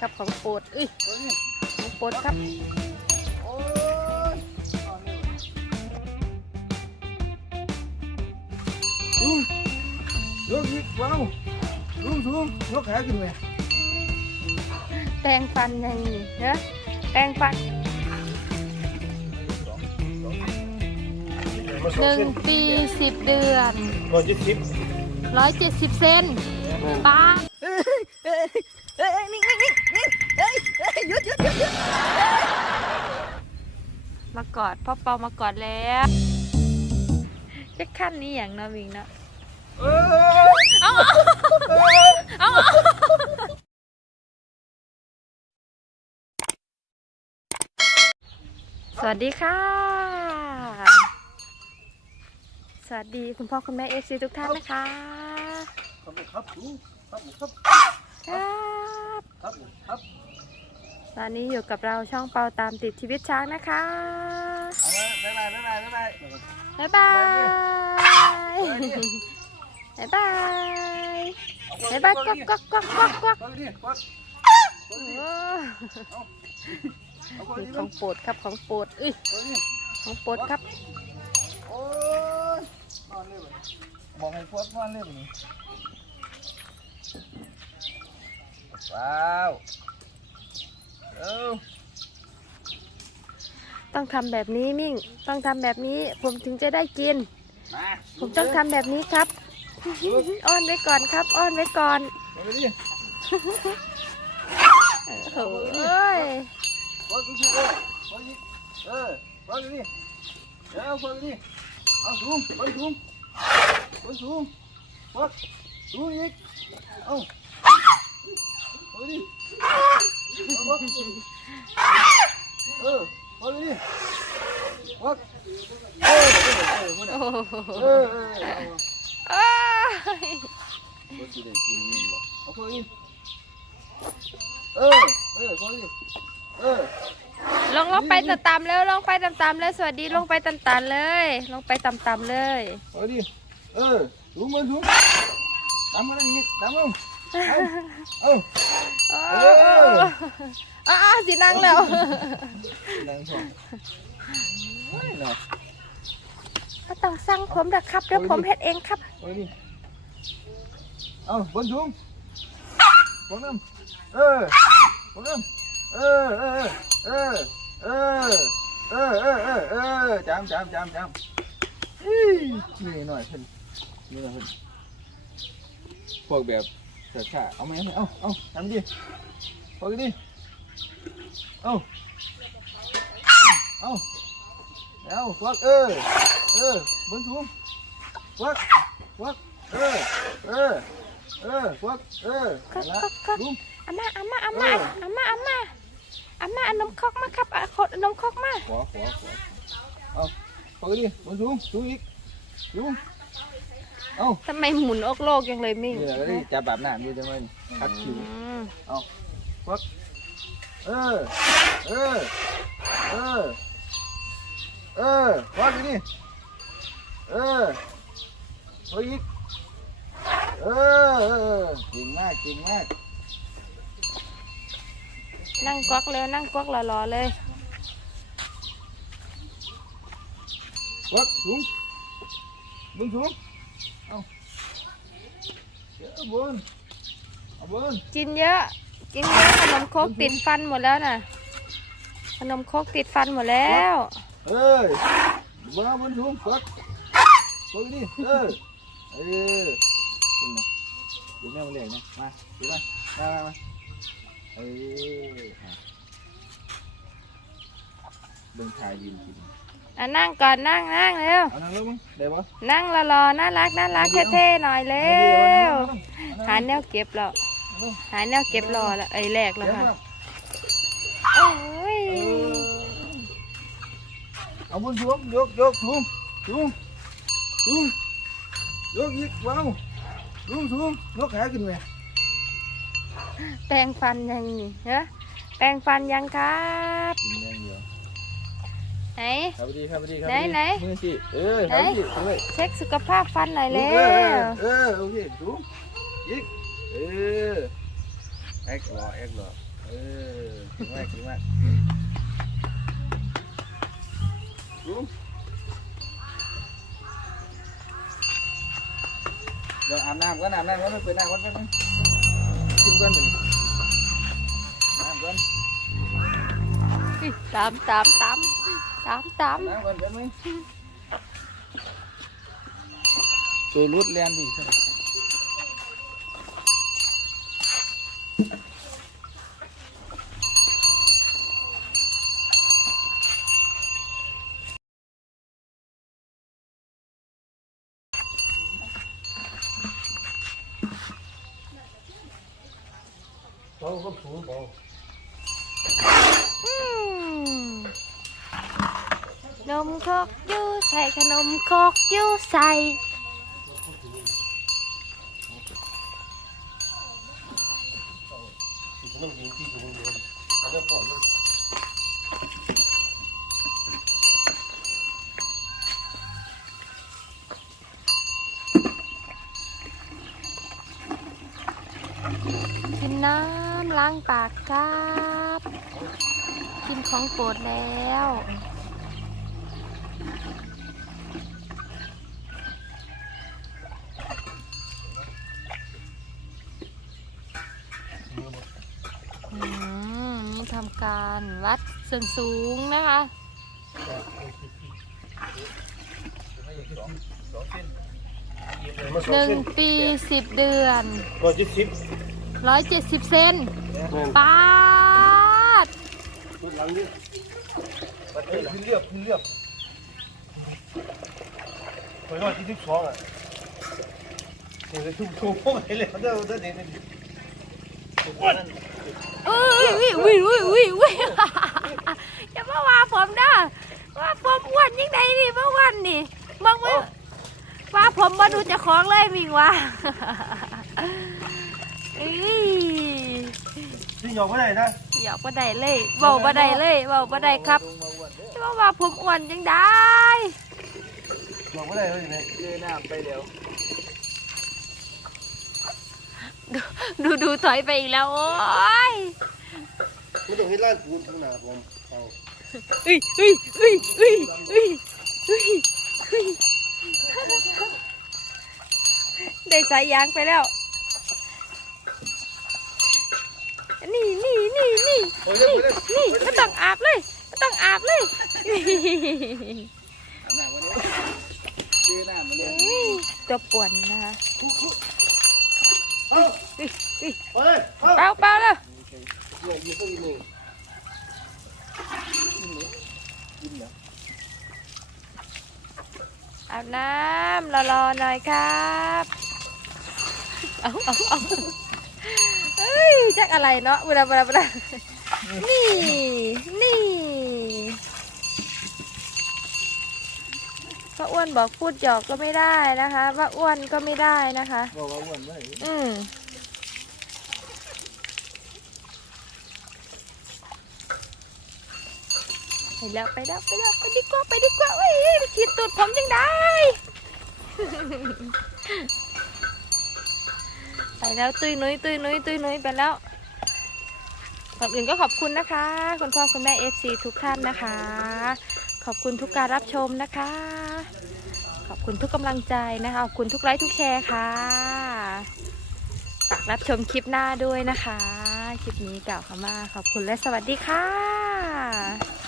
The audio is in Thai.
ครับของโปรดอุ้ยของโปรดครับโอ้ยเอาเนี่ยลุงยกอีกว้าวลุงสูงยกขาขึ้นไหมแปรงฟันยังนี่เนอะแปรงฟันหนึ่งปีสิบเดือนก่อนจะทิปร้อยเจ็ดสิบเซนป้า หยุดหยุดหยุดหยุดมากอดพ่อเปามากอดแล้วจะขั้นนี้อย่างเนาะมิงเนาะเอ้ยเอาเอ้ยเอาสวัสดีค่ะ สวัสดีคุณพ่อคุณแม่เอฟซีทุกท่านนะคะครับผมครับลุงครับผมครับครับครับผมครับ ตอนนี้อยู่กับเราช่องเปาตามติดชีวิตช้างนะคะเอาละบ๊ายบายบ๊ายบายบ๊ายบายบ๊ายบายบ๊ายบายบ๊ายบายก๊อกก๊อกก๊อกก๊อกก๊อกเอาดิก๊อกโอ้เอาก๊อกนี่ดิของโปรดครับของโปรดอุ้ยเอาดิของโปรดครับโอ้ยนอนเลยบ่บอกให้พวกนอนเลยบ่นี่ว้าวเอ้า ต้องทำแบบนี้มิ่ง ต้องทำแบบนี้ ผมถึงจะได้กิน มาผมต้องทำแบบนี้ครับ อ้อนไว้ก่อนครับ อ้อนไว้ก่อนเอาไปดิโอ้โหเอ้ยพวกดูสิเออพวกนี้เออพวกนี้เดี๋ยวพวกนี้เอาสูงไปสูงไปสูงพวกสูงอีก เอาพวกนี้เอาพวกเออพวกนี้พวกเออเออเออพวกนี้ โอ้โห เออเออเอาอ้ยพวกนี้ได้กินนี่บ่เอาพวกนี้เออเออพวกนี้เออลงลงไปต่ำๆแล้วลงไปต่ำๆเลยสวัสดีลงไปต่ำๆเลย ลงไปต่ำๆเลย เอาดิเออสูงมันสูงตามกันอีกตามลงเอาเอาโอ้อ้าสินั่งแล้ว นั่งสองไม่เนาะก็ต้อง สั่งผมนะครับเดี๋ยวผมเฮ็ดเองครับ เอาดิเอาบนสูงบนน้ำเออบนน้ำเออเออเออเออเออเออเออเออจามจามจามจามอี้นี่หน่อยเพิ่นนี่หน่อยเพิ่นพวกแบบเสือขาเอาไหมเอาเอาทำดิพวกนี้เอาเอา เอาพวกเออ เออบนสูงพวกพวกเออ เออ เออพวกเออก็นั่นละก็ก็ลุงอาม่าอาม่าอาม่าเอออาม่าอาม่าอาม่าเอานมครกมาครับเอาขดเอานมครกมาขวาขวาขวาเอาพวกนี้บนสูงสูงอีกสูงเอาทำไมหมุนอกโลกยังเลยมิ่งนี่แหละก็ได้จับแบบน้ำอยู่จังเลยคัดคิวอืมพวกเออ เออ เออ เออพวกนี้เออพวกอีก เออเออเก่งมากเก่งมากนั่งกวักเลยนั่งกวักรอๆเลยพวกสูงบนสูงเอาเดี๋ยวบนเอาบนกินเยอะ กินเยอะขนมครกติดฟันหมดแล้วน่ะ ขนมครกติดฟันหมดแล้ว เอ้ยมาบนสูงฟักฟักดิเออเออขึ้นมาเดี๋ยวแม่มาเรียกนะมาเดี๋ยวมามามามาเอออะเบิ่งทายยืนกินอะนั่งก่อนนั่งนั่งเร็วเอานั่งลงมั้งได้ปะนั่งรอๆน่ารักน่ารักเท่ๆหน่อยเร็วหาแนวเก็บแล้วหาแนวเก็บรอแล้วไอ้ยแรกแล้วค่ะ เอาบนสูงยกยกสูงสูงสูงยกอีกว้าวสูงสูงยกขาขึ้นไหมแปรงฟันยังนี่เนอะแปรงฟันยังครับกินอย่างเดียวไหน ครับดีครับดีครับไหนไหนมือสิเออครับดีเลยเช็คสุขภาพฟันหน่อยเร็เออวเออโอเคสูงอีกเออเอ็กรอเอ็กรอเออเก่งมากเก่งมาก ลุงเดี๋ยวอาบน้ำก่อนอาบน้ำก่อนไปเปิ ก่อนไปบนึงกินก่อนหนึ่งน้ำก่อนอุ๊ยตามตามตามตามตามน้ำก่อนไปบนึงตัวรุดเลียนดีใช่ไหม อืมนมครกยูใส่ขนมครกยูใส่ กิน น้ำล้างปากครับ กินของโปรดแล้วมนี่ทำการวัดส่วนสูงนะคะหนึ่งปีสิบเดือนร้อยเจ็ดสิบ ร้อยเจ็ดสิบเซนปาดชุดหลังนี่ขึ้นเรียบขึ้นเรียบร้อยร้อยเจ็ดสิบสองอะเดี๋ยวจะทุ่มทุ่มพวกไอ้เลยเดี๋ยวเดี๋ยวเดี๋ยวเดี๋ยวเอ้ยวิวิวิวิวิอย่ามาว่าผมนะว่าผมอ้วนยังไงนี่เมื่อวันนี่มองว่าว่าผมมาดูเจะของเลยมิงว่า เอ้ยที่หยอกไม่ได้นะอยากบ่ได้เลยเบาบ่ได้เลยเบาบ่ได้ครับจะมาว่าผมอ้วนยังได้หยอกไม่ได้เลยเนี่ยเจอน้ำไปเดี๋ยวดูดูถอยไปอีกแล้ว โอ้ยไม่ต้องให้ร้านปูนข้างหน้าผมเอาเอ้ยเอ้ยเอ้ยเอ้ยเอ้ยเอ้ยเอ้ยได้สายยางไปแล้ว นี่นี่นี่นี่เฮ้ยเดี๋ยวเดี๋ยวนี่ไม่ต้องอาบเลยไม่ต้องอาบเลยอาบน้ำก่อนเดี๋ยวเจอน้ำมาเลยเอ้ยตัวป่วนนะคะเอาเอ้ยเอ้ยไปเลยเอาเปล่าเปล่าเลยเนี่ยอยู่ตรงนี้เลยกินเหรออาบน้ำรอๆหน่อยครับ เอาเอาเอาเอ้ยจักอะไรเนาะเวลาเวลาเวลานี่ นี่ป้าอ้วนบอกพูดหยอกก็ไม่ได้นะคะป้าอ้วนก็ไม่ได้นะคะ บอกว่าอ้วนไหมอืมไปแล้วไปแล้วไปแล้วไปดีกว่าไปดีกว่าเอ้ยขีดตูดผมยังได้ ไปแล้วตุยนุ้ยตุยนุ้ยตุยนุ้ยไปแล้ว ก่อนอื่นก็ขอบคุณนะคะ คุณพ่อคุณแม่เอฟซีทุกท่านนะคะ ขอบคุณทุกการรับชมนะคะ ขอบคุณทุกกำลังใจนะคะ ขอบคุณทุกไลค์ทุกแชร์ค่ะฝากรับชมคลิปหน้าด้วยนะคะ คลิปนี้กล่าวคำว่าขอบคุณและสวัสดีค่ะ